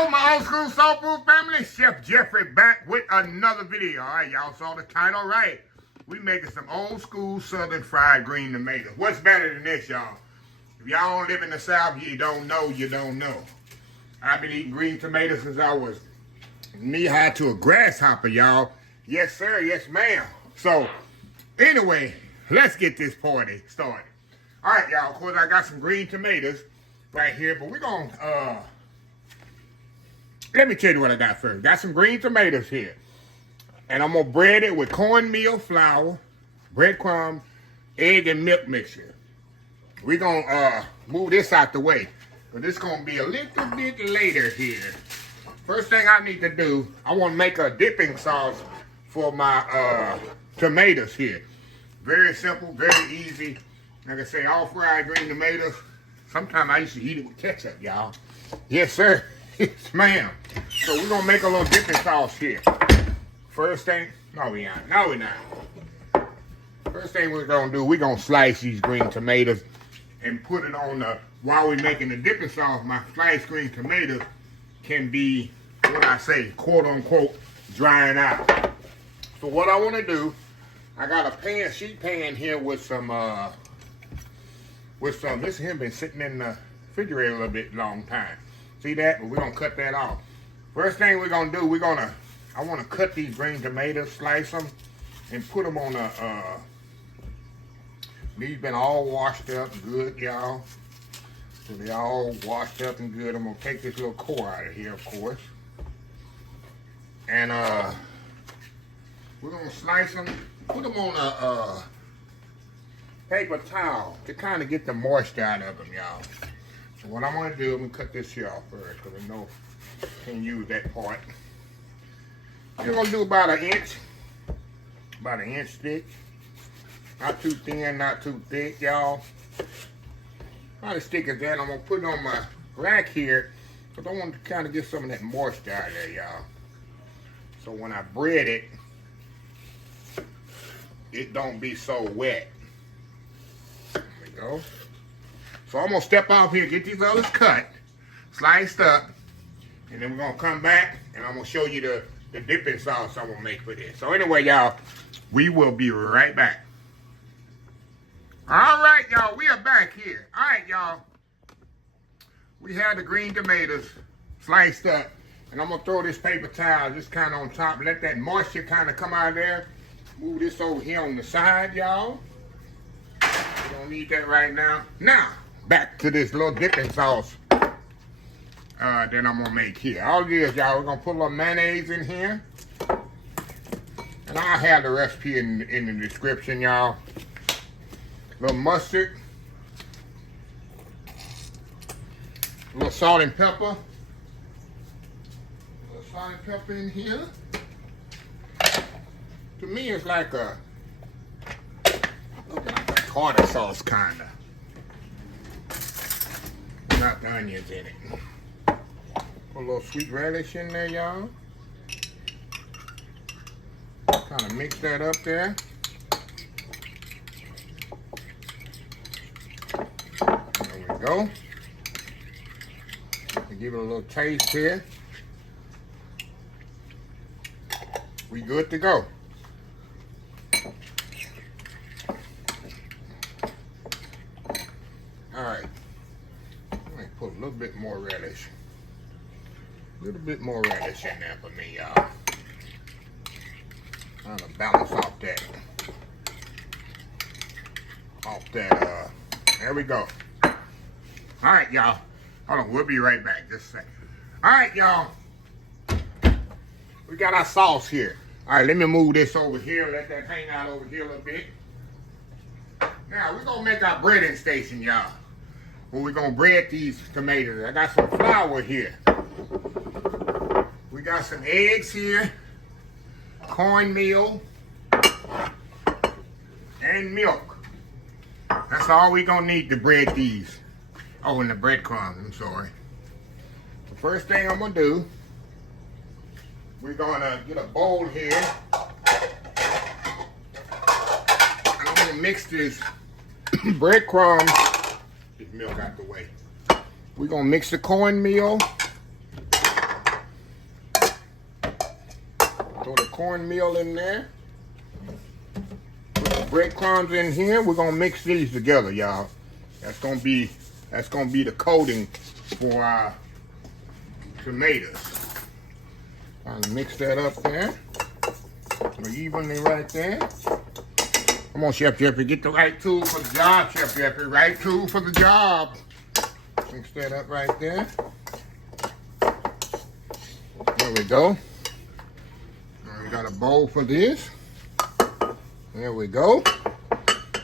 Yo, my old school soul food family, Chef Jeffrey back with another video. All right, y'all saw the title right. We making some old school southern fried green tomatoes. What's better than this, y'all? If y'all don't live in the South, you don't know, you don't know. I've been eating green tomatoes since I was knee-high to a grasshopper, y'all. Yes, sir, yes, ma'am. So, anyway, let's get this party started. All right, y'all, of course, I got some green tomatoes right here, but we're going to, let me tell you what I got first. Got some green tomatoes here. And I'm going to bread it with cornmeal flour, bread crumbs, egg, and milk mixture. We're going to move this out the way. But this is going to be a little bit later here. First thing I need to do, I want to make a dipping sauce for my tomatoes here. Very simple, very easy. Like I say, all fried green tomatoes. Sometimes I used to eat it with ketchup, y'all. Yes, sir. Yes, ma'am. So we're going to make a little dipping sauce here. First thing, no, we aren't. No, we're not. First thing we're going to do, we're going to slice these green tomatoes and put it on the, while we're making the dipping sauce, my sliced green tomatoes can be, what I say, quote unquote, drying out. So what I want to do, I got a pan, sheet pan here with some, this here been sitting in the refrigerator a little bit long time. See that? But we're going to cut that off. First thing we're going to do, I want to cut these green tomatoes, slice them, and put them on a, these been all washed up good, y'all. So they all washed up and good. I'm going to take this little core out of here, of course. And we're going to slice them, put them on a paper towel to kind of get the moisture out of them, y'all. So what I'm going to do, I'm going to cut this here off first because I know I can't use that part. You're going to do about an inch thick. Not too thin, not too thick, y'all. About as thick as that. I'm going to put it on my rack here because I want to kind of get some of that moisture out of there, y'all. So when I bread it, it don't be so wet. There we go. So I'm going to step off here, get these others cut, sliced up, and then we're going to come back and I'm going to show you the dipping sauce I'm going to make for this. So anyway, y'all, we will be right back. All right, y'all, we are back here. All right, y'all. We have the green tomatoes sliced up, and I'm going to throw this paper towel just kind of on top, let that moisture kind of come out of there. Move this over here on the side, y'all. We don't need that right now. Now, back to this little dipping sauce that I'm going to make here. All it is, y'all, we're going to put a little mayonnaise in here. And I'll have the recipe in the description, y'all. A little mustard. A little salt and pepper. A little salt and pepper in here. To me, it's like a tartar sauce, kind of. Not the onions in it. Put a little sweet relish in there, y'all. Kind of mix that up there. There we go. Give it a little taste here. We good to go. All right. Let me put a little bit more relish. A little bit more relish in there for me, y'all. Trying to balance off that. There we go. All right, y'all. Hold on, we'll be right back. Just a second. All right, y'all. We got our sauce here. All right, let me move this over here. Let that hang out over here a little bit. Now, we're going to make our breading station, y'all. Where we're going to bread these tomatoes. I got some flour here. We got some eggs here. Cornmeal. And milk. That's all we're going to need to bread these. Oh, and the breadcrumbs, I'm sorry. The first thing I'm going to do, we're going to get a bowl here. And I'm going to mix this breadcrumbs. Get milk out the way. We're going to mix the cornmeal Throw the cornmeal in there. Put the breadcrumbs in here. We're gonna mix these together, y'all. That's gonna be the coating for our tomatoes. Trying to mix that up there. Evenly right there. Come on, Chef Jeffrey, get the right tool for the job, Chef Jeffrey. Right tool for the job. Mix that up right there. There we go. Now we got a bowl for this. There we go.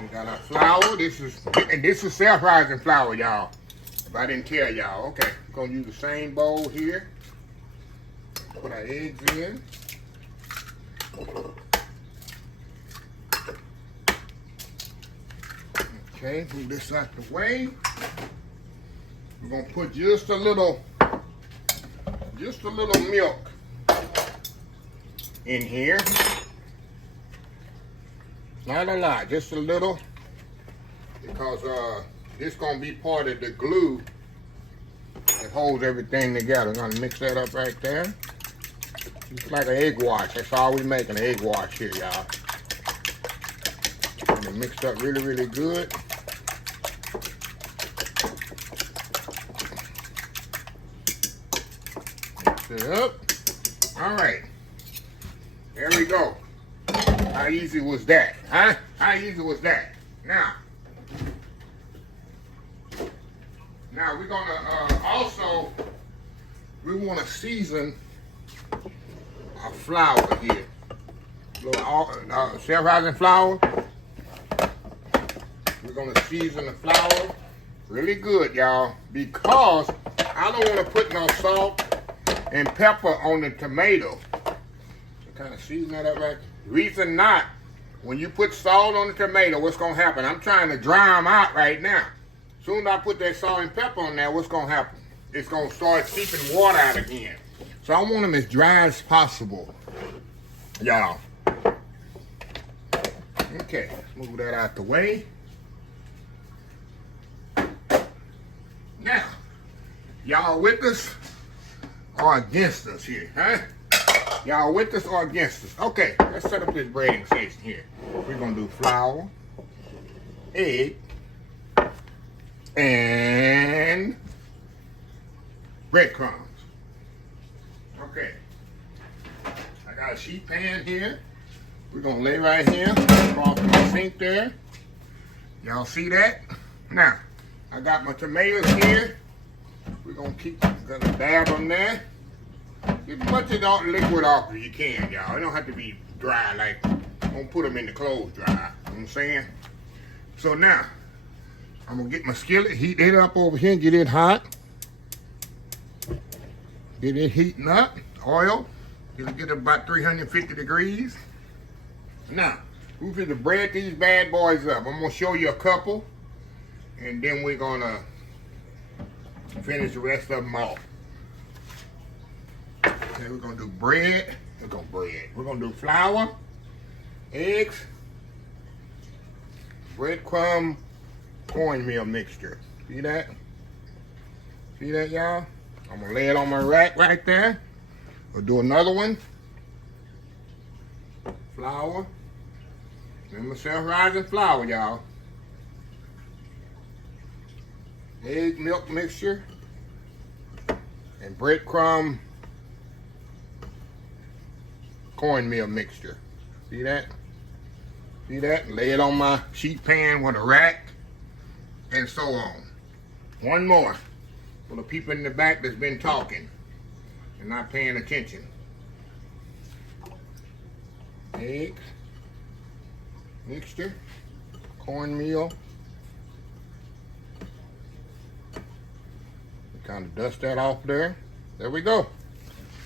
We got our flour. This is self-rising flour, y'all. If I didn't tell y'all, okay. We're gonna use the same bowl here. Put our eggs in. Okay, move this out the way. We're gonna put just a little milk in here. Not a lot, just a little, because this gonna be part of the glue that holds everything together. I'm gonna mix that up right there. It's like an egg wash. That's all we make, an egg wash here, y'all. And it mixed up really, really good. Mix it up. All right. There we go. How easy was that? Huh? How easy was that? Now we're gonna also, we wanna season our flour here. Self-rising flour. We're gonna season the flour really good, y'all, because I don't wanna put no salt and pepper on the tomato. So kind of season that up right. Reason not, when you put salt on the tomato, what's gonna happen? I'm trying to dry them out right now. Soon as I put that salt and pepper on there, what's gonna happen? It's gonna start seeping water out again. So I want them as dry as possible, y'all. Okay, move that out the way. Now, y'all with us or against us here, huh? Y'all with us or against us? Okay, let's set up this breading station here. We're gonna do flour, egg, and breadcrumbs. Okay, I got a sheet pan here. We're gonna lay right here across my sink there. Y'all see that? Now, I got my tomatoes here. We're gonna dab them there. Get as much of that liquid off as you can, y'all. It don't have to be dry, like, don't put them in the clothes dry. You know what I'm saying? So now, I'm gonna get my skillet, heat it up over here, get it hot. Get it heating up, oil. It'll get about 350 degrees. Now, we're going to bread these bad boys up. I'm gonna show you a couple, and then we're gonna finish the rest of them off. Okay, we're gonna do bread. We're gonna do flour, eggs, breadcrumb, cornmeal mixture. See that? See that, y'all? I'm gonna lay it on my rack right there. We'll do another one. Flour. Remember self-rising flour, y'all. Egg milk mixture. And breadcrumb cornmeal mixture. See that? See that? Lay it on my sheet pan with a rack. And so on. One more. For the people in the back that's been talking and not paying attention. Eggs, mixture, cornmeal. Kind of dust that off there. There we go.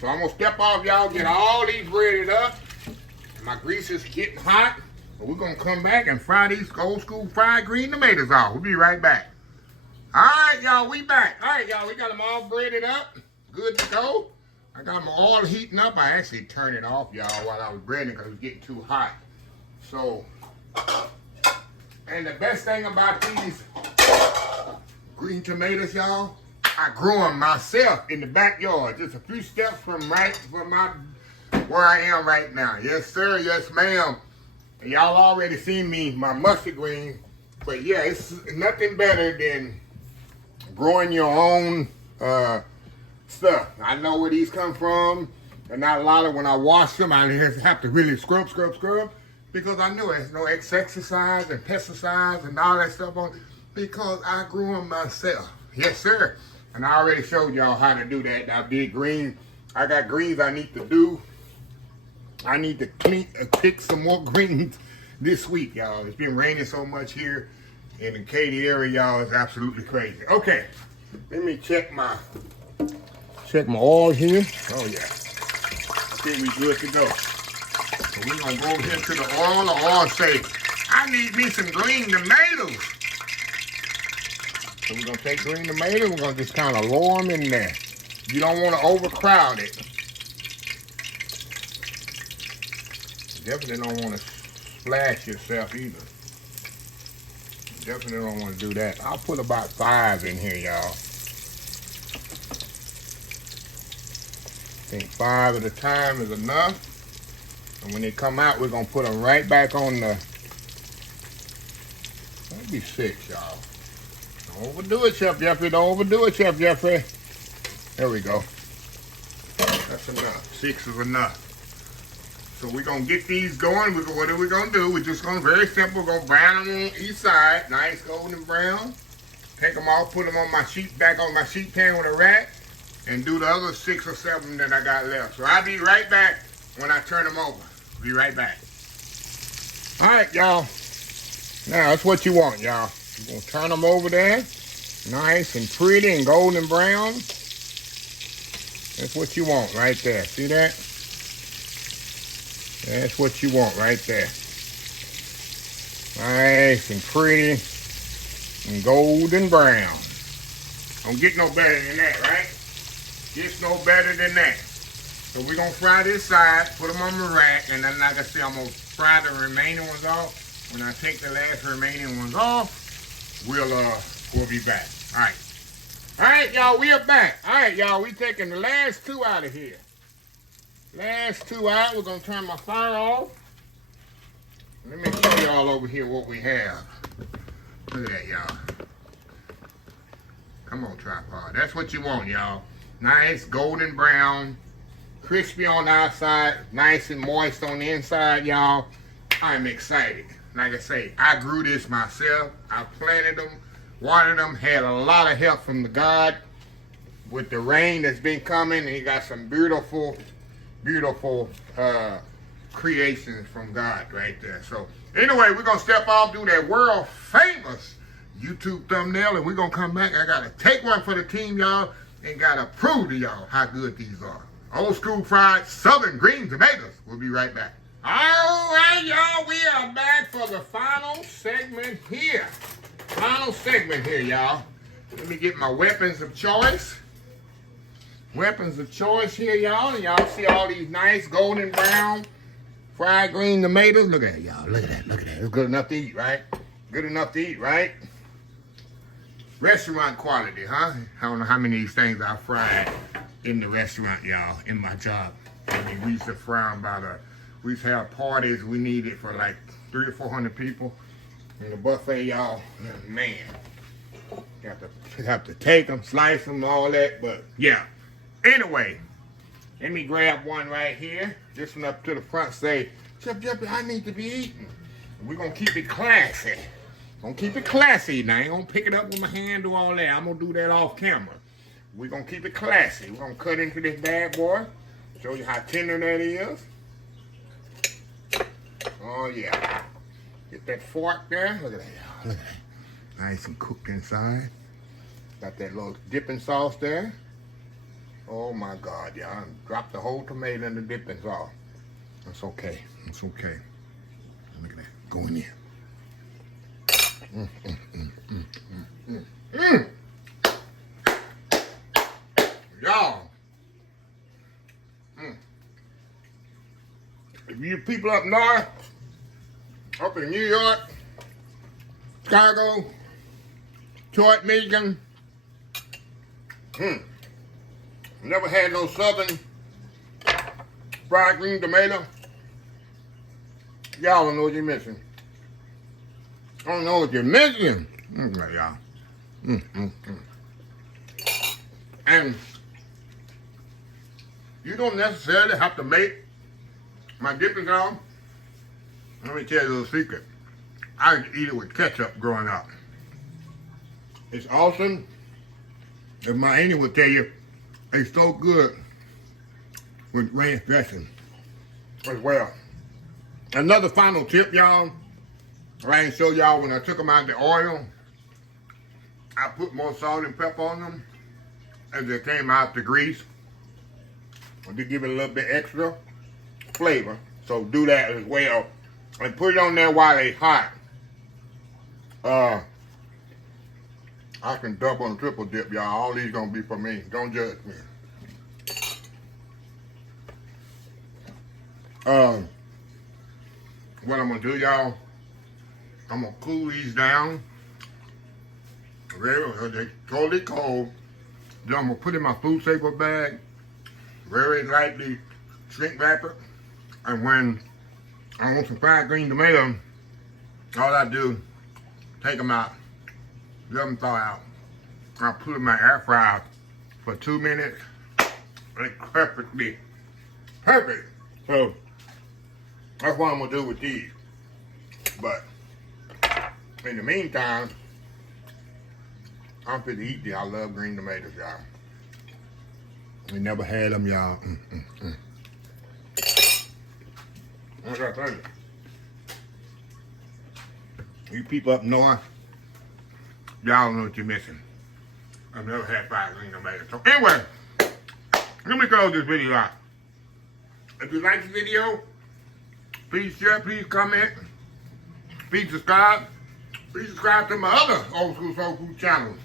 So I'm gonna step off, y'all, get all these breaded up. My grease is getting hot. But we're gonna come back and fry these old school fried green tomatoes off. We'll be right back. All right, y'all, we back. All right, y'all, we got them all breaded up. Good to go. I got them all heating up. I actually turned it off, y'all, while I was breading because it was getting too hot. So, and the best thing about these green tomatoes, y'all, I grow them myself in the backyard. Just a few steps from my where I am right now. Yes, sir. Yes, ma'am. Y'all already seen me, my mustard green. But yeah, it's nothing better than growing your own stuff. I know where these come from. And not a lot of, when I wash them, I have to really scrub, because I know there's no insecticides and pesticides and all that stuff on, because I grew them myself. Yes, sir. And I already showed y'all how to do that. I did green. I got greens I need to do. I need to pick some more greens this week, y'all. It's been raining so much here in the KATY area, y'all. It's absolutely crazy. Okay, let me check my oil here. Oh yeah, I think we good to go. So we're gonna go over here to the oil. The oil say, I need me some green tomatoes. So we're gonna take green tomatoes. We're gonna just kind of lower them in there. You don't want to overcrowd it. Definitely don't want to splash yourself either. Definitely don't want to do that. I'll put about 5 in here, y'all. I think 5 at a time is enough. And when they come out, we're going to put them right back on the... Maybe 6, y'all. Don't overdo it, Chef Jeffrey. Don't overdo it, Chef Jeffrey. There we go. That's enough. 6 is enough. So we're going to get these going. What are we going to do? We're just going to, very simple, we're going to brown them on each side. Nice golden brown. Take them off, put them on my sheet, back on my sheet pan with a rack, and do the other 6 or 7 that I got left. So I'll be right back when I turn them over. Be right back. All right, y'all. Now, that's what you want, y'all. You're going to turn them over there. Nice and pretty and golden brown. That's what you want right there. See that? That's what you want right there. Nice and pretty and golden brown. Don't get no better than that, right? Gets no better than that. So we're going to fry this side, put them on the rack, and then like I said, I'm going to fry the remaining ones off. When I take the last remaining ones off, we'll be back. All right. All right, y'all, we are back. All right, y'all, we taking the last 2 out of here. Last 2 out. We're going to turn my fire off. Let me show you all over here what we have. Look at that, y'all. Come on, tripod. That's what you want, y'all. Nice golden brown, crispy on the outside, nice and moist on the inside, y'all. I'm excited. Like I say, I grew this myself. I planted them, watered them, had a lot of help from the God with the rain that's been coming. And he got some beautiful creations from God right there. So anyway, we're gonna step off, do that world famous YouTube thumbnail, and we're gonna come back. I gotta take one for the team, y'all, and gotta prove to y'all how good these are. Old school fried southern green tomatoes. We'll be right back. All right, y'all, we are back for the final segment here. Y'all. Let me get my weapons of choice. Weapons of choice here, y'all. And y'all see all these nice golden brown fried green tomatoes. Look at it, y'all. Look at that. It's good enough to eat, right? Good enough to eat, right? Restaurant quality, huh? I don't know how many of these things I fried in the restaurant, y'all, in my job. I mean, we used to fry them we used to have parties. We needed for like 300 or 400 people. And the buffet, y'all, man. You have to take them, slice them, all that, but yeah. Anyway, let me grab one right here. This one up to the front, say, Chef Jeffrey, I need to be eating. We're going to keep it classy. Now, I ain't going to pick it up with my hand, do all that. I'm going to do that off camera. We're going to keep it classy. We're going to cut into this bad boy. Show you how tender that is. Oh, yeah. Get that fork there. Look at that, y'all. Look at that. Nice and cooked inside. Got that little dipping sauce there. Oh, my God, y'all. Drop the whole tomato in the dipping sauce. That's okay. It's okay. Look at that. Go in there. Y'all. If you people up north, up in New York, Chicago, Detroit, Michigan, never had no southern fried green tomato. Y'all don't know what you're missing. I don't know what you're missing. Okay, y'all. And you don't necessarily have to make my dipping sauce. Let me tell you a little secret. I used to eat it with ketchup growing up. It's awesome. As my auntie would tell you, it's so good with ranch dressing as well. Another final tip, y'all. I didn't show y'all when I took them out of the oil. I put more salt and pepper on them as they came out the grease. To give it a little bit extra flavor. So do that as well. And put it on there while they hot. I can double and triple dip, y'all. All these gonna be for me. Don't judge me. What I'm gonna do, y'all, I'm gonna cool these down. They're totally cold. Then I'm gonna put in my food safer bag, very lightly shrink wrap it. And when I want some fried green tomato, all I do, take them out, let them thaw out. I put them in my air fryer for 2 minutes. It's perfectly perfect. So that's what I'm gonna do with these. But in the meantime, I'm fit to eat these. I love green tomatoes, y'all. We never had them, y'all. What's that thing? You people up north, y'all don't know what you're missing. I've never had fried green tomatoes. So anyway, let me close this video out. If you like the video, please share, please comment, please subscribe. Please subscribe to my other Old School Soul Food channels.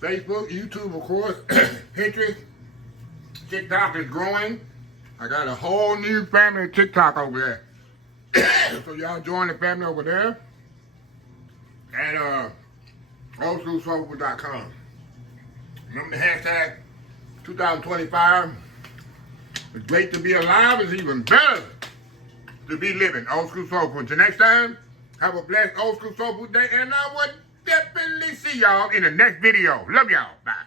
Facebook, YouTube, of course, Pinterest, TikTok is growing. I got a whole new family of TikTok over there. So y'all join the family over there at oldschoolsoulfood.com. Remember the hashtag 2025. It's great to be alive. It's even better to be living. Old School Soul Food. Until next time, have a blessed Old School Soul Food day, and I will definitely see y'all in the next video. Love y'all. Bye.